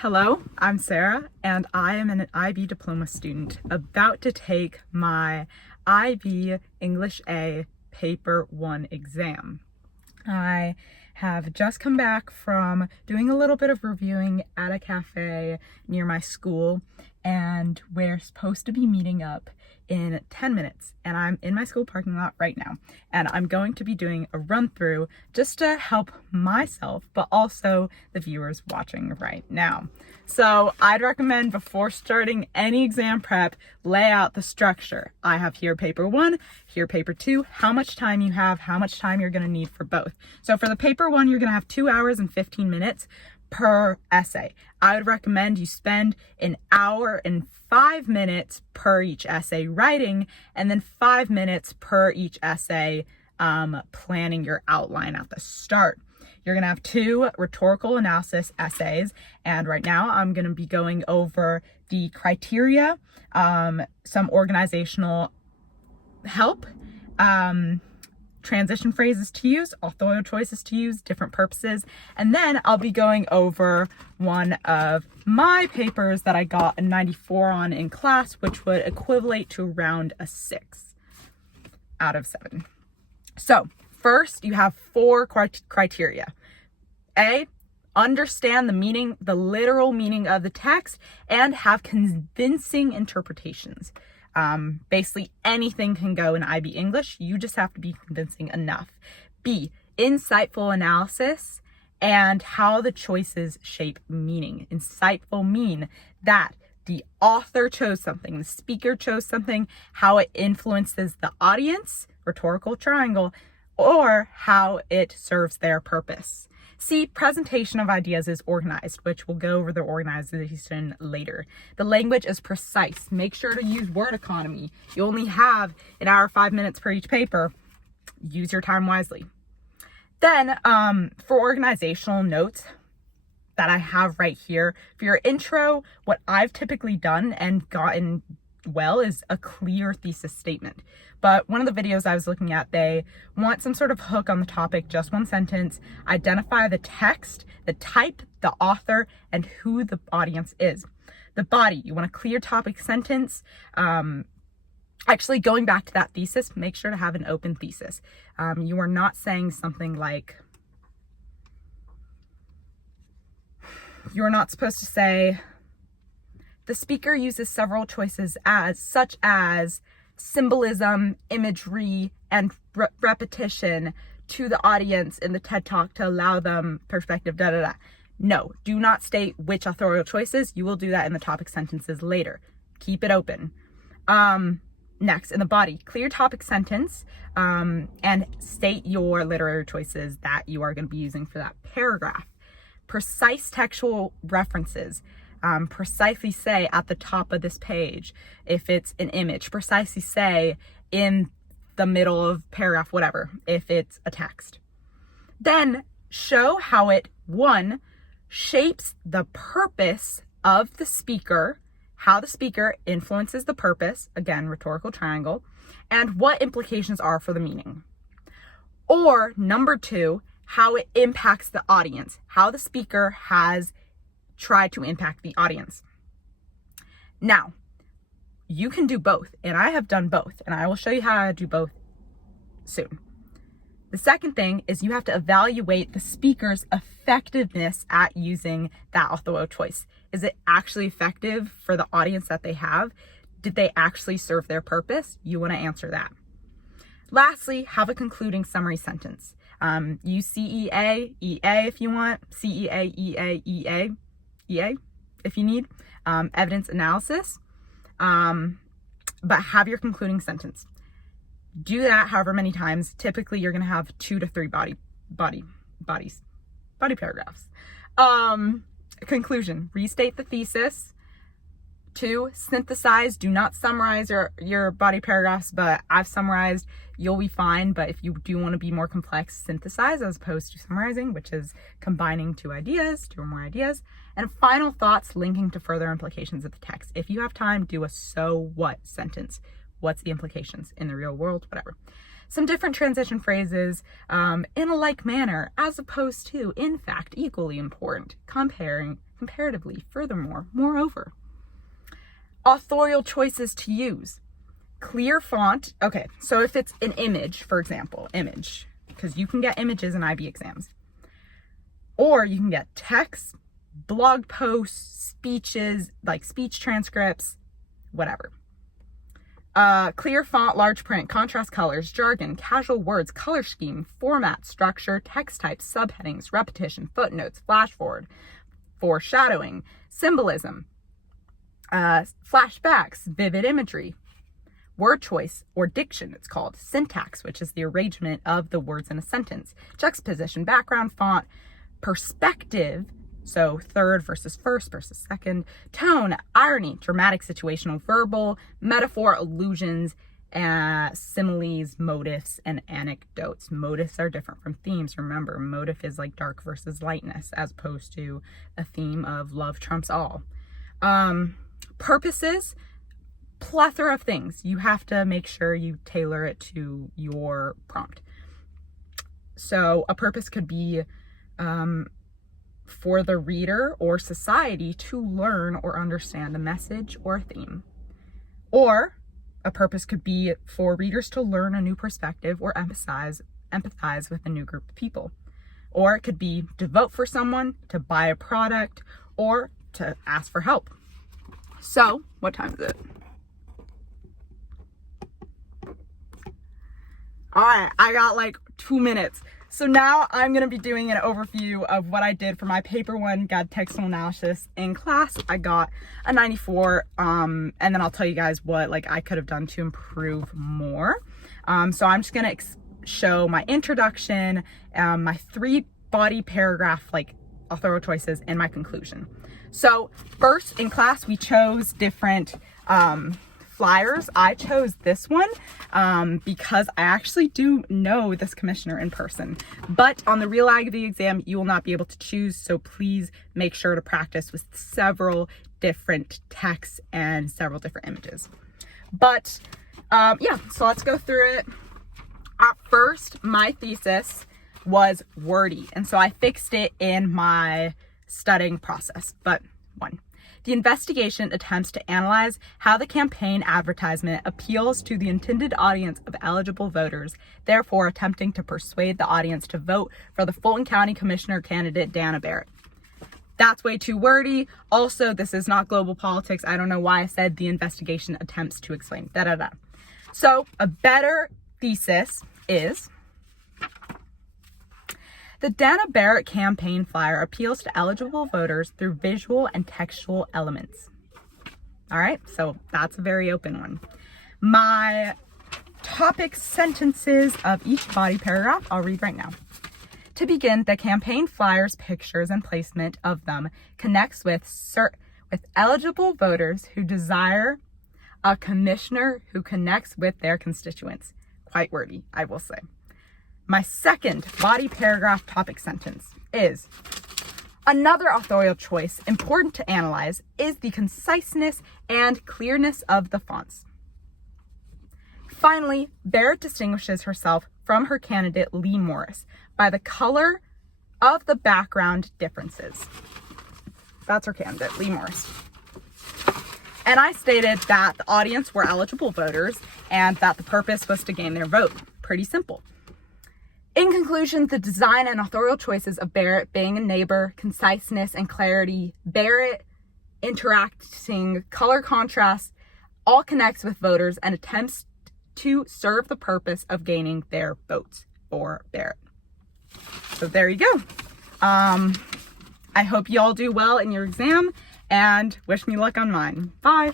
Hello, I'm Sarah, and I am an IB diploma student about to take my IB English A Paper 1 exam. I have just come back from doing a little bit of reviewing at a cafe near my school, and we're supposed to be meeting up in 10 minutes, and I'm in my school parking lot right now, and I'm going to be doing a run through just to help myself but also the viewers watching right now. So I'd recommend, before starting any exam prep, lay out the structure. I have here paper 1, here paper 2, how much time you have, how much time you're going to need for both. So for the paper 1, you're going to have 2 hours and 15 minutes per essay. I would recommend you spend an hour and 5 minutes per each essay writing, and then 5 minutes per each essay planning your outline at the start. You're going to have 2 rhetorical analysis essays, and right now I'm going to be going over the criteria, some organizational help, transition phrases to use, authorial choices to use, different purposes, and then I'll be going over one of my papers that I got a 94 on in class, which would equivalent to around a 6 out of 7. So first, you have 4 criteria. A, understand the meaning, the literal meaning of the text, and have convincing interpretations. Basically anything can go in IB English. You just have to be convincing enough. B, insightful analysis and how the choices shape meaning. Insightful mean that the author chose something, the speaker chose something, how it influences the audience, rhetorical triangle, or how it serves their purpose. C, presentation of ideas is organized, which we'll go over the organization later. The language is precise. Make sure to use word economy. You only have an hour, 5 minutes per each paper. Use your time wisely. Then for organizational notes that I have right here, for your intro, what I've typically done and gotten well is a clear thesis statement. But one of the videos I was looking at, they want some sort of hook on the topic, just one sentence, identify the text, the type, the author, and who the audience is. The body, you want a clear topic sentence. Actually, going back to that thesis, make sure to have an open thesis. You are not saying something like, you're not supposed to say, the speaker uses several choices such as symbolism, imagery, and repetition to the audience in the TED Talk to allow them perspective, No, do not state which authorial choices. You will do that in the topic sentences later. Keep it open. Next, in the body, clear topic sentence and state your literary choices that you are going to be using for that paragraph. Precise textual references. Precisely say at the top of this page, if it's an image, precisely say in the middle of paragraph, whatever, if it's a text. Then show how it, 1, shapes the purpose of the speaker, how the speaker influences the purpose, again, rhetorical triangle, and what implications are for the meaning. Or number 2, how it impacts the audience, how the speaker has try to impact the audience. Now, you can do both, and I have done both, and I will show you how to do both soon. The second thing is you have to evaluate the speaker's effectiveness at using that authorial choice. Is it actually effective for the audience that they have? Did they actually serve their purpose? You want to answer that. Lastly, have a concluding summary sentence. Use CEA, EA if you want, CEA, EA if you need, evidence analysis, but have your concluding sentence. Do that however many times. Typically you're going to have 2 to 3 body paragraphs. Conclusion, restate the thesis. 2, synthesize. Do not summarize your body paragraphs, but I've summarized. You'll be fine, but if you do want to be more complex, synthesize as opposed to summarizing, which is combining 2 or more ideas. And final thoughts linking to further implications of the text. If you have time, do a so what sentence. What's the implications in the real world, whatever. some different transition phrases in a like manner, as opposed to, in fact, equally important, comparatively, furthermore, moreover. Authorial choices to use. Clear font. Okay, so if it's an image, for example, image, because you can get images in IB exams. Or you can get text, blog posts, speeches, like speech transcripts, whatever. Clear font, large print, contrast colors, jargon, casual words, color scheme, format, structure, text types, subheadings, repetition, footnotes, flash forward, foreshadowing, symbolism, flashbacks, vivid imagery, word choice or diction, it's called, syntax, which is the arrangement of the words in a sentence, juxtaposition, background, font, perspective, so third versus first versus second, tone, irony, dramatic, situational, verbal, metaphor, allusions, similes, motifs, and anecdotes. Motifs are different from themes. Remember, motive is like dark versus lightness, as opposed to a theme of love trumps all. Purposes, plethora of things. You have to make sure you tailor it to your prompt. So a purpose could be for the reader or society to learn or understand a message or a theme. Or a purpose could be for readers to learn a new perspective or empathize with a new group of people. Or it could be to vote for someone, to buy a product, or to ask for help. So, what time is it? All right, I got like 2 minutes. So now I'm going to be doing an overview of what I did for my paper 1 guide textual analysis in class. I got a 94, and then I'll tell you guys what I could have done to improve more. So I'm just going to show my introduction, my 3 body paragraph authorial choices, and my conclusion. So first in class we chose different flyers. I chose this one because I actually do know this commissioner in person, but on the real IB exam you will not be able to choose, so please make sure to practice with several different texts and several different images. But yeah, so let's go through it. At first, my thesis was wordy, and so I fixed it in my studying process. But 1. The investigation attempts to analyze how the campaign advertisement appeals to the intended audience of eligible voters, therefore attempting to persuade the audience to vote for the Fulton County Commissioner candidate Dana Barrett. That's way too wordy. Also, this is not global politics. I don't know why I said the investigation attempts to explain. So a better thesis is: the Dana Barrett campaign flyer appeals to eligible voters through visual and textual elements. All right, so that's a very open one. My topic sentences of each body paragraph, I'll read right now. To begin, the campaign flyer's pictures and placement of them connects with eligible voters who desire a commissioner who connects with their constituents. Quite wordy, I will say. My second body paragraph topic sentence is: another authorial choice important to analyze is the conciseness and clearness of the fonts. Finally, Barrett distinguishes herself from her candidate Lee Morris by the color of the background differences. That's her candidate, Lee Morris. And I stated that the audience were eligible voters and that the purpose was to gain their vote. Pretty simple. In conclusion, the design and authorial choices of Barrett being a neighbor, conciseness and clarity, Barrett interacting, color contrast, all connects with voters and attempts to serve the purpose of gaining their votes for Barrett. So there you go. I hope you all do well in your exam and wish me luck on mine. Bye.